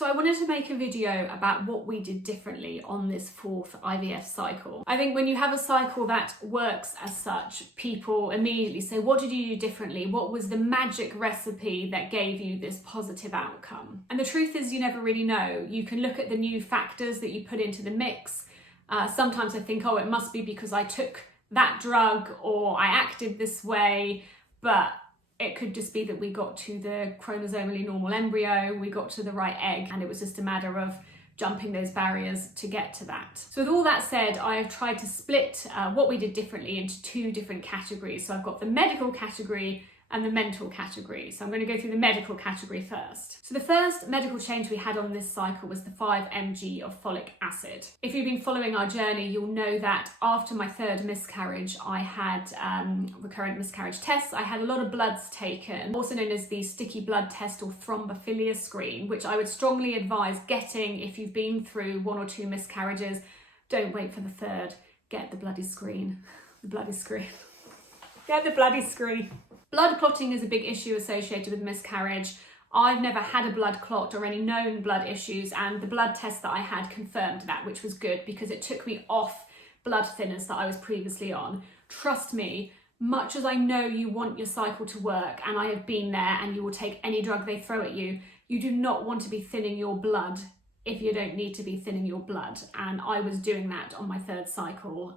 So I wanted to make a video about what we did differently on this fourth IVF cycle. I think when you have a cycle that works as such, people immediately say, what did you do differently? What was the magic recipe that gave you this positive outcome? And the truth is you never really know. You can look at the new factors that you put into the mix. Sometimes I think, oh, it must be because I took that drug or I acted this way, but it could just be that we got to the chromosomally normal embryo, we got to the right egg, and it was just a matter of jumping those barriers to get to that. So with all that said, I have tried to split what we did differently into two different categories. So I've got the medical category and the mental category. So I'm going to go through the medical category first. So the first medical change we had on this cycle was the 5 mg of folic acid. If you've been following our journey, you'll know that after my third miscarriage, I had recurrent miscarriage tests. I had a lot of bloods taken, also known as the sticky blood test or thrombophilia screen, which I would strongly advise getting if you've been through 1 or 2 miscarriages. Don't wait for the third. Get the bloody screen. The bloody screen. Get the bloody screen. Blood clotting is a big issue associated with miscarriage. I've never had a blood clot or any known blood issues, and the blood test that I had confirmed that, which was good because it took me off blood thinners that I was previously on. Trust me, much as I know you want your cycle to work, and I have been there, and you will take any drug they throw at you, you do not want to be thinning your blood if you don't need to be thinning your blood. And I was doing that on my third cycle.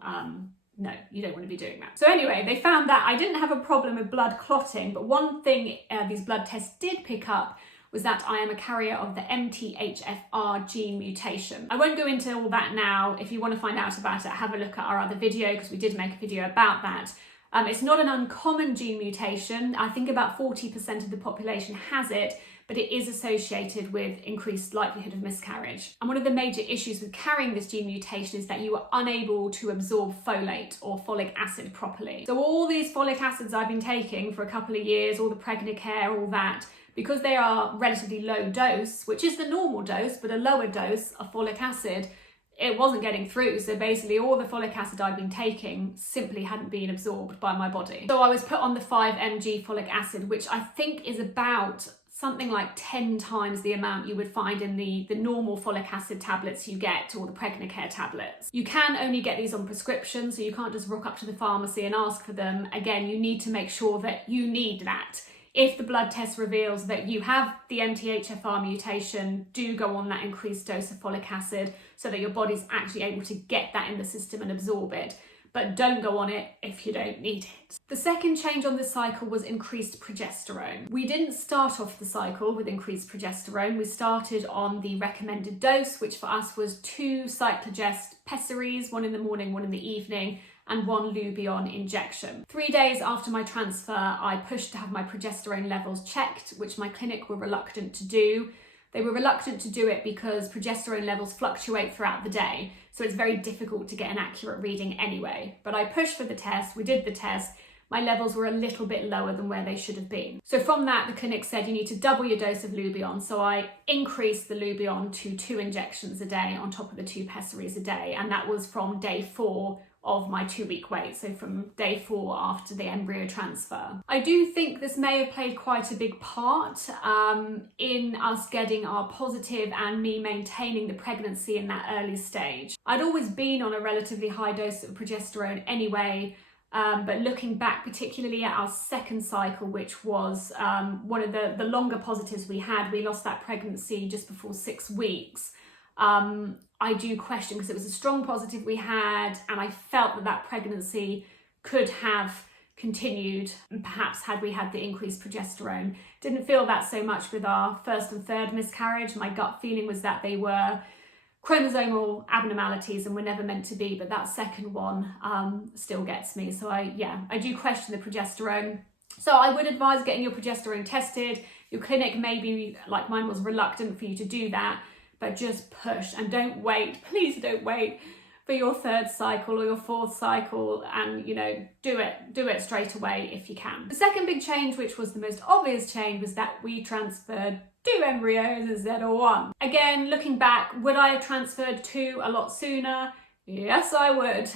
No, you don't want to be doing that. So anyway, they found that I didn't have a problem with blood clotting, but one thing these blood tests did pick up was that I am a carrier of the MTHFR gene mutation. I won't go into all that now. If you want to find out about it, have a look at our other video because we did make a video about that. It's not an uncommon gene mutation. I think about 40% of the population has it, but it is associated with increased likelihood of miscarriage. And one of the major issues with carrying this gene mutation is that you are unable to absorb folate or folic acid properly. So all these folic acids I've been taking for a couple of years, all the Pregnacare, all that, because they are relatively low dose, which is the normal dose, but a lower dose of folic acid, it wasn't getting through. So basically all the folic acid I'd been taking simply hadn't been absorbed by my body. So I was put on the 5 mg folic acid, which I think is about something like 10 times the amount you would find in the normal folic acid tablets you get, or the Pregnacare tablets. You can only get these on prescription, so you can't just rock up to the pharmacy and ask for them. Again, you need to make sure that you need that. If the blood test reveals that you have the MTHFR mutation, do go on that increased dose of folic acid so that your body's actually able to get that in the system and absorb it. But don't go on it if you don't need it. The second change on this cycle was increased progesterone. We didn't start off the cycle with increased progesterone. We started on the recommended dose, which for us was 2 cyclogest pessaries, 1 in the morning, 1 in the evening, and 1 Lubion injection. 3 days after my transfer, I pushed to have my progesterone levels checked, which my clinic were reluctant to do. They were reluctant to do it because progesterone levels fluctuate throughout the day, so it's very difficult to get an accurate reading anyway. But I pushed for the test, we did the test, my levels were a little bit lower than where they should have been. So from that, the clinic said you need to double your dose of Lubion, so I increased the Lubion to 2 injections a day on top of the 2 pessaries a day, and that was from day 4 of my 2-week wait, so from day 4 after the embryo transfer. I do think this may have played quite a big part in us getting our positive and me maintaining the pregnancy in that early stage. I'd always been on a relatively high dose of progesterone anyway, but looking back, particularly at our second cycle, which was one of the longer positives we had, we lost that pregnancy just before 6 weeks. I do question, because it was a strong positive we had, and I felt that that pregnancy could have continued, and perhaps had we had the increased progesterone. Didn't feel that so much with our first and third miscarriage. My gut feeling was that they were chromosomal abnormalities and were never meant to be, but that second one still gets me. So I do question the progesterone. So I would advise getting your progesterone tested. Your clinic may be, like mine was, reluctant for you to do that, but just push and don't wait. Please don't wait for your 3rd cycle or your 4th cycle, and do it straight away if you can. The second big change, which was the most obvious change, was that we transferred 2 embryos instead of 1. Again, looking back, would I have transferred 2 a lot sooner? Yes, I would.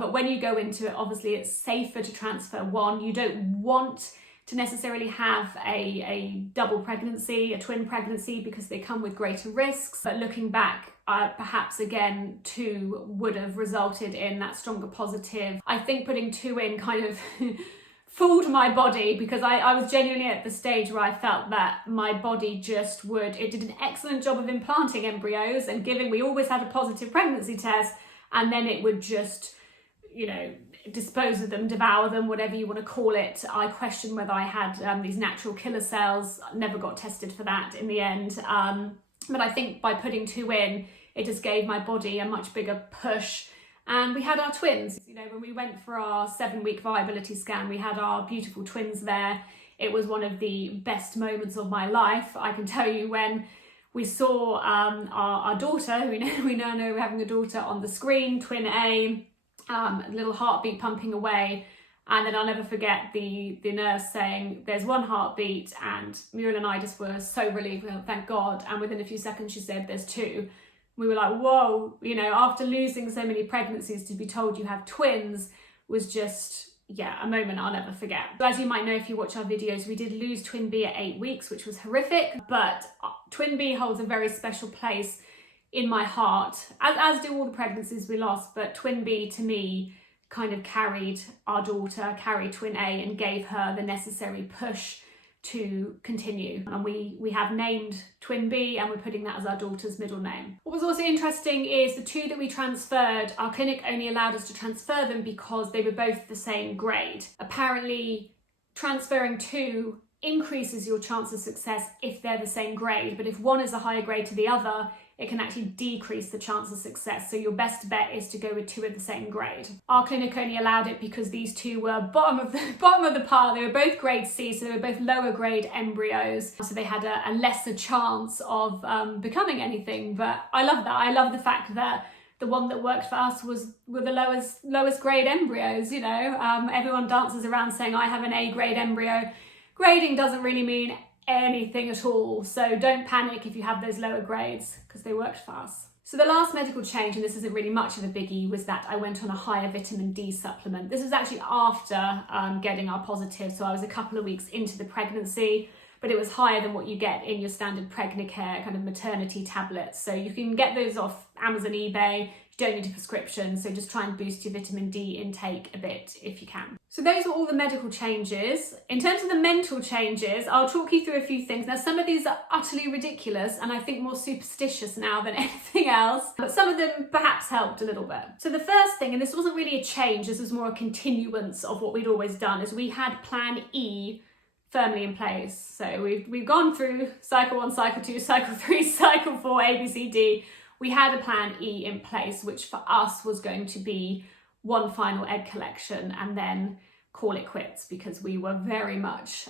But when you go into it, obviously it's safer to transfer 1. You don't want to necessarily have a double pregnancy, a twin pregnancy, because they come with greater risks. But looking back, perhaps again 2 would have resulted in that stronger positive. I think putting 2 in kind of fooled my body, because I was genuinely at the stage where I felt that my body just it did an excellent job of implanting embryos and we always had a positive pregnancy test, and then it would just, you know, dispose of them, devour them, whatever you want to call it. I questioned whether I had these natural killer cells. Never got tested for that in the end. But I think by putting 2 in, it just gave my body a much bigger push. And we had our twins. You know, when we went for our 7-week viability scan, we had our beautiful twins there. It was one of the best moments of my life. I can tell you, when we saw our daughter, we now know we're having a daughter, on the screen, twin A, little heartbeat pumping away. And then I'll never forget the nurse saying, "There's 1 heartbeat," and Muriel and I just were so relieved, well, thank God. And within a few seconds she said, "There's 2." We were like, whoa, you know, after losing so many pregnancies, to be told you have twins was just, yeah, a moment I'll never forget. So as you might know if you watch our videos, we did lose twin B at 8 weeks, which was horrific, but twin B holds a very special place in my heart, as do all the pregnancies we lost. But twin B to me kind of carried our daughter, carried twin A, and gave her the necessary push to continue. And we have named twin B, and we're putting that as our daughter's middle name. What was also interesting is the 2 that we transferred, our clinic only allowed us to transfer them because they were both the same grade. Apparently transferring 2 increases your chance of success if they're the same grade, but if one is a higher grade to the other, it can actually decrease the chance of success. So your best bet is to go with 2 of the same grade. Our clinic only allowed it because these 2 were bottom of the pile. They were both grade C, so they were both lower grade embryos. So they had a lesser chance of becoming anything. But I love that. I love the fact that the one that worked for us were the lowest grade embryos. You know, everyone dances around saying I have an A grade embryo. Grading doesn't really mean anything at all, so don't panic if you have those lower grades, because they worked for us. So the last medical change, and this isn't really much of a biggie, was that I went on a higher vitamin D supplement. This was actually after getting our positive, so I was a couple of weeks into the pregnancy, but it was higher than what you get in your standard Pregnacare kind of maternity tablets. So you can get those off Amazon, eBay. You don't need a prescription, so just try and boost your vitamin D intake a bit if you can. So those are all the medical changes. In terms of the mental changes, I'll talk you through a few things. Now, some of these are utterly ridiculous and I think more superstitious now than anything else, but some of them perhaps helped a little bit. So the first thing, and this wasn't really a change, this was more a continuance of what we'd always done, is we had plan E firmly in place. So we've gone through cycle 1, cycle 2, cycle 3, cycle 4, A, B, C, D. We had a plan E in place, which for us was going to be 1 final egg collection and then call it quits, because we were very much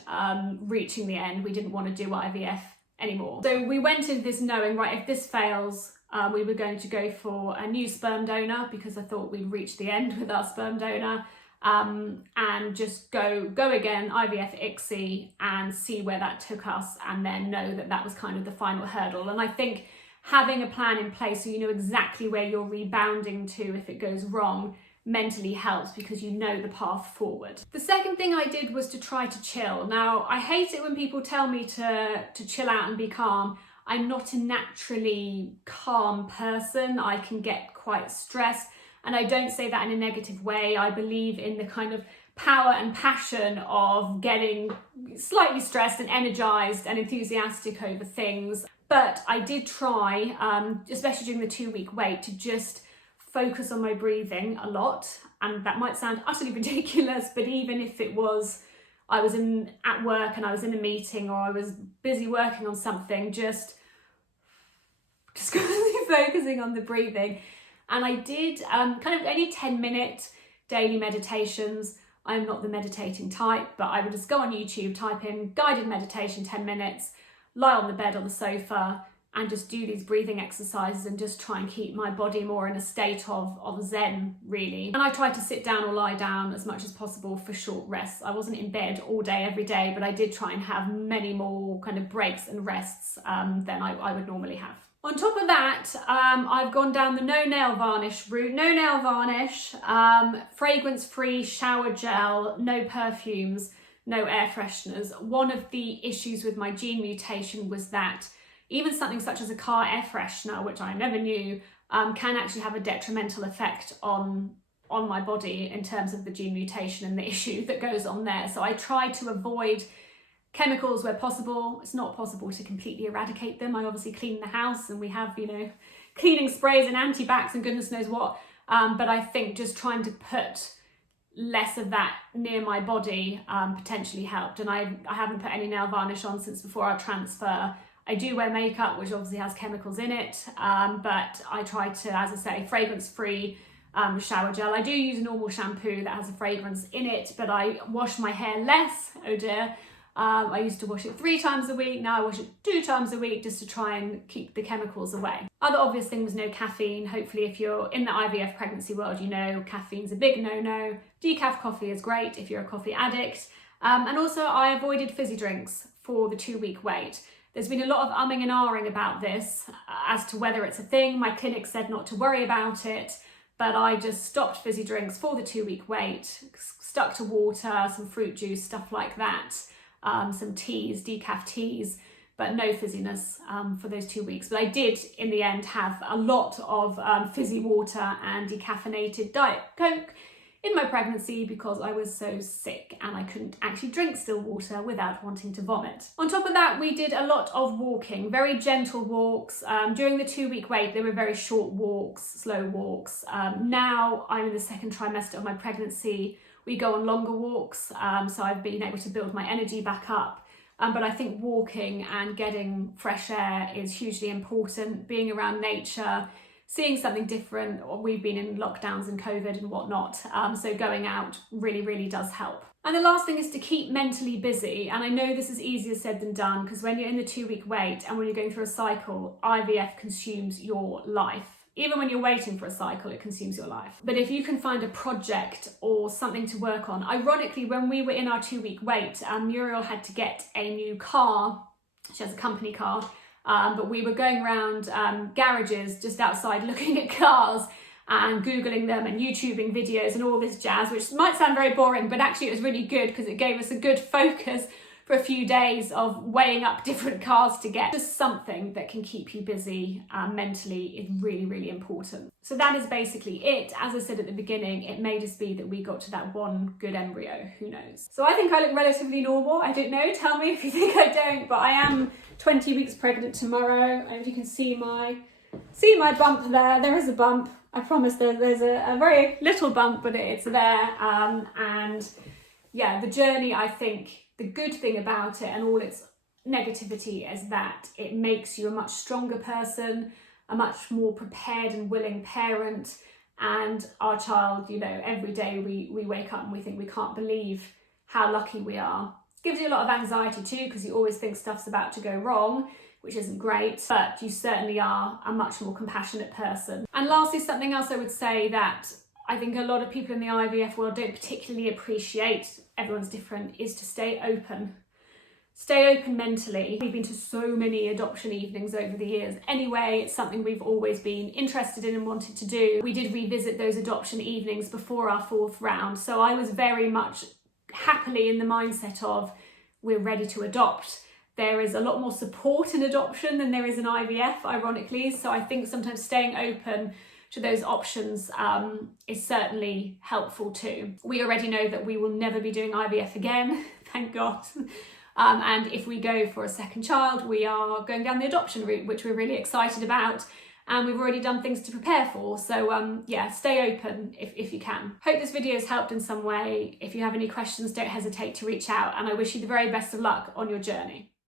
reaching the end. We didn't want to do IVF anymore. So we went into this knowing, right, if this fails, we were going to go for a new sperm donor, because I thought we'd reached the end with our sperm donor, and just go again, IVF ICSI, and see where that took us, and then know that that was kind of the final hurdle. And I think having a plan in place so you know exactly where you're rebounding to if it goes wrong mentally helps, because you know the path forward. The second thing I did was to try to chill. Now, I hate it when people tell me to chill out and be calm. I'm not a naturally calm person. I can get quite stressed, and I don't say that in a negative way. I believe in the kind of power and passion of getting slightly stressed and energized and enthusiastic over things. But I did try, especially during the 2-week wait, to just focus on my breathing a lot. And that might sound utterly ridiculous, but even if it was, I was at work and I was in a meeting, or I was busy working on something, just focusing on the breathing. And I did kind of only 10-minute daily meditations. I'm not the meditating type, but I would just go on YouTube, type in guided meditation 10 minutes, lie on the bed or the sofa, and just do these breathing exercises and just try and keep my body more in a state of zen, really. And I tried to sit down or lie down as much as possible for short rests. I wasn't in bed all day, every day, but I did try and have many more kind of breaks and rests than I would normally have. On top of that, I've gone down the no nail varnish route. No nail varnish, fragrance-free shower gel, no perfumes, no air fresheners. One of the issues with my gene mutation was that even something such as a car air freshener, which I never knew, can actually have a detrimental effect on my body in terms of the gene mutation and the issue that goes on there. So I try to avoid chemicals where possible. It's not possible to completely eradicate them. I obviously clean the house and we have, you know, cleaning sprays and anti-bacs and goodness knows what. But I think just trying to put less of that near my body potentially helped. And I haven't put any nail varnish on since before our transfer. I do wear makeup, which obviously has chemicals in it, but I try to, as I say, fragrance-free shower gel. I do use a normal shampoo that has a fragrance in it, but I wash my hair less, oh dear. I used to wash it 3 times a week, now I wash it 2 times a week just to try and keep the chemicals away. Other obvious thing was no caffeine. Hopefully if you're in the IVF pregnancy world, you know caffeine's a big no-no. Decaf coffee is great if you're a coffee addict. And also I avoided fizzy drinks for the 2-week wait. There's been a lot of umming and ahhing about this as to whether it's a thing. My clinic said not to worry about it, but I just stopped fizzy drinks for the 2-week wait, stuck to water, some fruit juice, stuff like that. Some teas, decaf teas, but no fizziness for those 2 weeks. But I did, in the end, have a lot of fizzy water and decaffeinated Diet Coke in my pregnancy because I was so sick and I couldn't actually drink still water without wanting to vomit. On top of that, we did a lot of walking, very gentle walks. During the 2-week wait, they were very short walks, slow walks. Now I'm in the 2nd trimester of my pregnancy. We go on longer walks, so I've been able to build my energy back up. But I think walking and getting fresh air is hugely important, being around nature, seeing something different. We've been in lockdowns and COVID and whatnot, so going out really, really does help. And the last thing is to keep mentally busy. And I know this is easier said than done because when you're in the 2-week wait and when you're going through a cycle, IVF consumes your life. Even when you're waiting for a cycle, it consumes your life. But if you can find a project or something to work on, ironically, when we were in our 2-week wait, Muriel had to get a new car. She has a company car, but we were going around garages just outside looking at cars and Googling them and YouTubing videos and all this jazz, which might sound very boring, but actually it was really good because it gave us a good focus for a few days of weighing up different cars to get. Just something that can keep you busy mentally is really, really important. So that is basically it. As I said at the beginning, it may just be that we got to that one good embryo, who knows. So I think I look relatively normal. I don't know, tell me if you think I don't, but I am 20 weeks pregnant tomorrow. And if you can see my bump there is a bump. I promise there's a very little bump, but it's there. And yeah, the journey, I think, the good thing about it and all its negativity is that it makes you a much stronger person, a much more prepared and willing parent. And our child, you know, every day we wake up and we think we can't believe how lucky we are. It gives you a lot of anxiety too because you always think stuff's about to go wrong, which isn't great, but you certainly are a much more compassionate person. And lastly, something else I would say that I think a lot of people in the IVF world don't particularly appreciate, everyone's different, is to stay open. Stay open mentally. We've been to so many adoption evenings over the years. Anyway, it's something we've always been interested in and wanted to do. We did revisit those adoption evenings before our 4th round. So I was very much happily in the mindset of we're ready to adopt. There is a lot more support in adoption than there is in IVF, ironically. So I think sometimes staying open to those options is certainly helpful too. We already know that we will never be doing IVF again, thank God. And if we go for a 2nd child, we are going down the adoption route, which we're really excited about. And we've already done things to prepare for. So yeah, stay open if you can. Hope this video has helped in some way. If you have any questions, don't hesitate to reach out. And I wish you the very best of luck on your journey.